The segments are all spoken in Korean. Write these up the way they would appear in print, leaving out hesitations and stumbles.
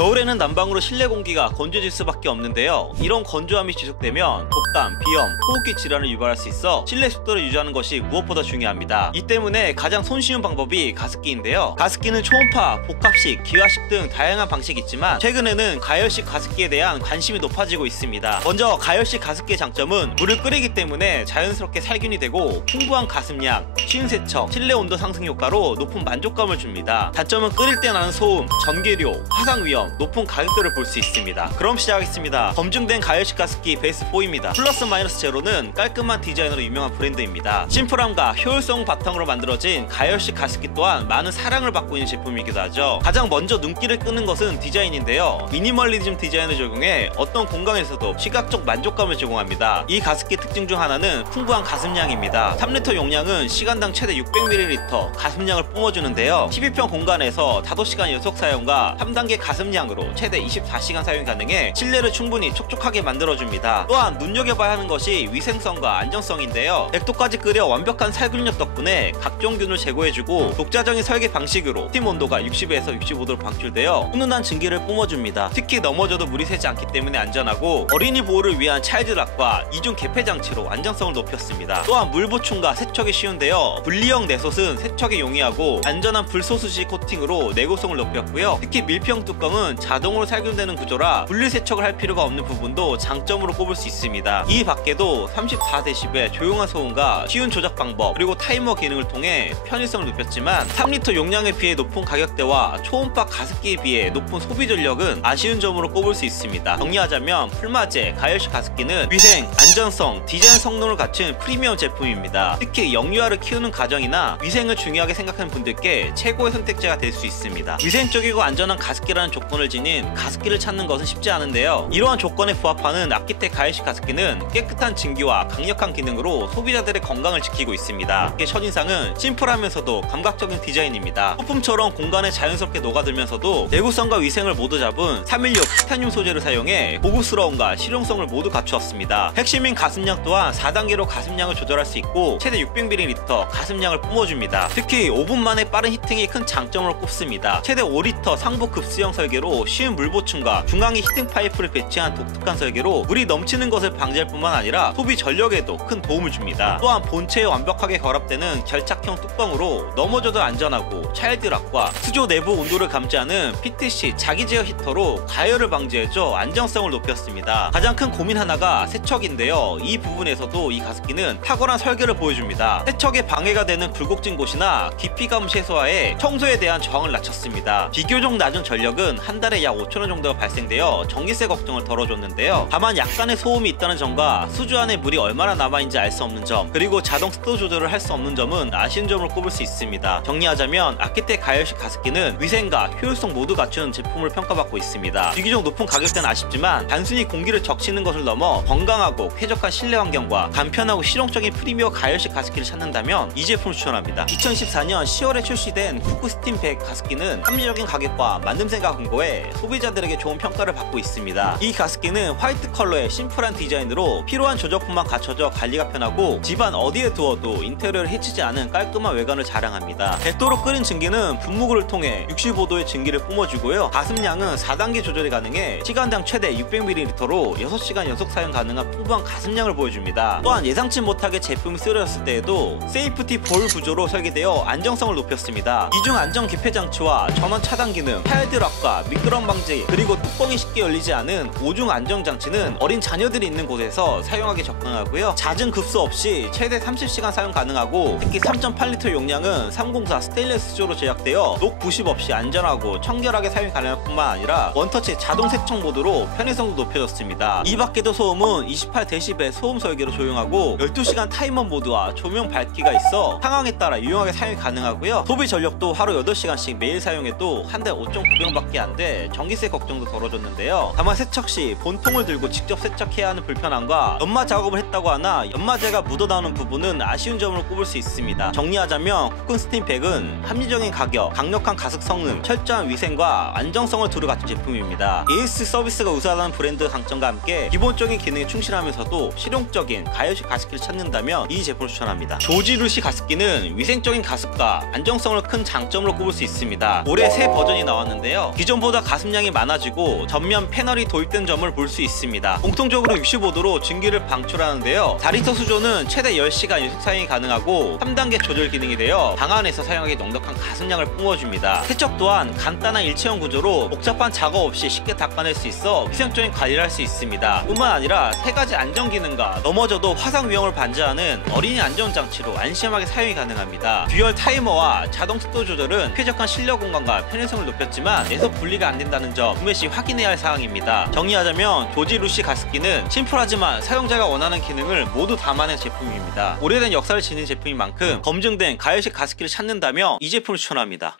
겨울에는 난방으로 실내 공기가 건조해질 수밖에 없는데요. 이런 건조함이 지속되면 독감, 비염, 호흡기 질환을 유발할 수 있어 실내 습도를 유지하는 것이 무엇보다 중요합니다. 이 때문에 가장 손쉬운 방법이 가습기인데요. 가습기는 초음파, 복합식, 기화식 등 다양한 방식이 있지만 최근에는 가열식 가습기에 대한 관심이 높아지고 있습니다. 먼저 가열식 가습기의 장점은 물을 끓이기 때문에 자연스럽게 살균이 되고 풍부한 가습량, 쉬운 세척, 실내 온도 상승 효과로 높은 만족감을 줍니다. 단점은 끓일 때 나는 소음, 전기료, 화상 위험, 높은 가격대를 볼 수 있습니다. 그럼 시작하겠습니다. 검증된 가열식 가습기 베이스4입니다. 플러스 마이너스 제로는 깔끔한 디자인으로 유명한 브랜드입니다. 심플함과 효율성 바탕으로 만들어진 가열식 가습기 또한 많은 사랑을 받고 있는 제품이기도 하죠. 가장 먼저 눈길을 끄는 것은 디자인인데요. 미니멀리즘 디자인을 적용해 어떤 공간에서도 시각적 만족감을 제공합니다. 이 가습기 특징 중 하나는 풍부한 가습량입니다. 3리터 용량은 시간당 최대 600ml 가습량을 뿜어주는데요. 12평 공간에서 5시간 연속 사용과 3단계 가습량으로 최대 24시간 사용이 가능해 실내를 충분히 촉촉하게 만들어줍니다. 또한 눈여겨봐야 하는 것이 위생성과 안정성인데요. 100도까지 끓여 완벽한 살균력 덕분에 각종 균을 제거해주고 독자적인 설계 방식으로 스팀 온도가 60에서 65도로 방출되어 훈훈한 증기를 뿜어줍니다. 특히 넘어져도 물이 새지 않기 때문에 안전하고 어린이 보호를 위한 차일드락과 이중 개폐 장치로 안정성을 높였습니다. 또한 물 보충과 세척이 쉬운데요. 분리형 내솥은 세척에 용이하고 안전한 불소수지 코팅으로 내구성을 높였고요. 특히 밀폐형 뚜껑은 자동으로 살균되는 구조라 분리 세척을 할 필요가 없는 부분도 장점으로 꼽을 수 있습니다. 이 밖에도 34dB 조용한 소음과 쉬운 조작 방법 그리고 타이머 기능을 통해 편의성을 높였지만 3리터 용량에 비해 높은 가격대와 초음파 가습기에 비해 높은 소비 전력은 아쉬운 점으로 꼽을 수 있습니다. 정리하자면 풀마제 가열식 가습기는 위생, 안전성, 디자인 성능을 갖춘 프리미엄 제품입니다. 특히 영유아를 키우는 가정이나 위생을 중요하게 생각하는 분들께 최고의 선택지가 될 수 있습니다. 위생적이고 안전한 가습기라는 조건을 지닌 가습기를 찾는 것은 쉽지 않은데요. 이러한 조건에 부합하는 아키텍 가열식 가습기는 깨끗한 증기와 강력한 기능으로 소비자들의 건강을 지키고 있습니다. 이게 첫인상은 심플하면서도 감각적인 디자인입니다. 소품처럼 공간에 자연스럽게 녹아들면서도 내구성과 위생을 모두 잡은 316 티타늄 소재를 사용해 고급스러움과 실용성을 모두 갖추었습니다. 핵심인 가습량 또한 4단계로 가습량을 조절할 수 있고 최대 600ml 가습량을 뿜어줍니다. 특히 5분 만에 빠른 히팅이 큰 장점으로 꼽습니다. 최대 5리터 상부 급수형 설계로 쉬운 물 보충과 중앙에 히팅 파이프를 배치한 독특한 설계로 물이 넘치는 것을 방지할 뿐만 아니라 소비 전력에도 큰 도움을 줍니다. 또한 본체에 완벽하게 결합되는 결착형 뚜껑으로 넘어져도 안전하고 차일드락과 수조 내부 온도를 감지하는 PTC 자기 제어 히터로 가열을 방지해줘 안정성을 높였습니다. 가장 큰 고민 하나가 세척인데요. 이 부분에서도 이 가습기는 탁월한 설계를 보여줍니다. 세척에 방해가 되는 굴곡진 곳이나 깊이감 최소화에 청소에 대한 저항을 낮췄습니다. 비교적 낮은 전력은 한 달에 약 5,000원 정도가 발생되어 전기세 걱정을 덜어줬는데요. 다만 약간의 소음이 있다는 점과 수조 안에 물이 얼마나 남아있는지 알 수 없는 점 그리고 자동 습도 조절을 할 수 없는 점은 아쉬운 점으로 꼽을 수 있습니다. 정리하자면 아키텍 가열식 가습기는 위생과 효율성 모두 갖춘 제품을 평가받고 있습니다. 비교적 높은 가격대는 아쉽지만 단순히 공기를 적시는 것을 넘어 건강하고 쾌적한 실내 환경과 간편하고 실용적인 프리미어 가열식 가습기를 찾는다면 이 제품을 추천합니다. 2014년 10월에 출시된 쿠크 스팀 100 가습기는 합리적인 가격과 만듦새가 근거해 소비자들에게 좋은 평가를 받고 있습니다. 이 가습기는 화이트 컬러의 심플한 디자인으로 필요한 조작품만 갖춰져 관리가 편하고 집안 어디에 두어도 인테리어를 해치지 않은 깔끔한 외관을 자랑합니다. 100도로 끓인 증기는 분무구를 통해 65도의 증기를 뿜어주고요. 가습량은 4단계 조절이 가능해 시간당 최대 600ml로 6시간 연속 사용 가능한 풍부한 가습량을 보여줍니다. 또한 예상치 못하게 제품이 쓰러졌을 때에도 세이프티 볼 구조로 설계되어 안정성을 높였습니다. 이중 안전 개폐 장치와 전원 차단 기능, 차일드락과 미끄럼 방지 그리고 뚜껑이 쉽게 열리지 않은 5중 안정 장치는 어린 자녀들이 있는 곳에서 사용하기 적당하고요. 잦은 급수 없이 최대 30시간 사용 가능하고 특히 3.8리터 용량은 304 스테인리스 수조로 제작되어 녹 부식 없이 안전하고 청결하게 사용이 가능할 뿐만 아니라 원터치 자동 세척 모드로 편의성도 높여졌습니다. 이 밖에도 소음은 28dB 소음 설계로 조용하고 12시간 타이머 모드와 조명 밝기가 있어 상황에 따라 유용하게 사용이 가능하고요. 소비 전력도 하루 8시간씩 매일 사용해도 한 달 5.9병밖에 안 돼 전기세 걱정도 덜어줬는데요. 다만 세척 시 본통을 들고 직접 세척해야 하는 불편함과 연마 작업을 했다고 하나 연마제가 묻어나오는 부분은 아쉬운 점으로 꼽을 수 있습니다. 정리하자면 쿠크 스팀 100은 합리적인 가격, 강력한 가습 성능, 철저한 위생과 안정성을 두루 갖춘 제품입니다. AS 서비스가 우수하다는 브랜드 강점과 함께 기본적인 기능에 충실하면서도 실용적인 가열식 가습기를 찾는다면 이 제품을 추천합니다. 조지 루시 가습기는 위생적인 가습과 안정성을 큰 장점으로 꼽을 수 있습니다. 올해 새 버전이 나왔는데요. 기존 전보다 가습량이 많아지고 전면 패널이 도입된 점을 볼 수 있습니다. 공통적으로 65도로 증기를 방출하는데요. 4리터 수조는 최대 10시간 연속 사용이 가능하고 3단계 조절 기능이 되어 방 안에서 사용하기 넉넉한 가습량을 뿜어줍니다. 세척 또한 간단한 일체형 구조로 복잡한 작업 없이 쉽게 닦아낼 수 있어 위생적인 관리를 할 수 있습니다. 뿐만 아니라 3가지 안전 기능과 넘어져도 화상 위험을 방지하는 어린이 안전장치로 안심하게 사용이 가능합니다. 듀얼 타이머와 자동 습도 조절은 쾌적한 실내 공간과 편의성을 높였지만 내석 분리가 안 된다는 점 구매 시 확인해야 할 사항입니다. 정리하자면 조지 루시 가습기는 심플하지만 사용자가 원하는 기능을 모두 담아낸 제품입니다. 오래된 역사를 지닌 제품인 만큼 검증된 가열식 가습기를 찾는다면 이 제품을 추천합니다.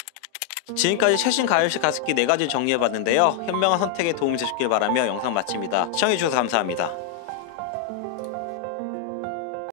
지금까지 최신 가열식 가습기 4가지를 정리해봤는데요. 현명한 선택에 도움이 되셨길 바라며 영상 마칩니다. 시청해주셔서 감사합니다.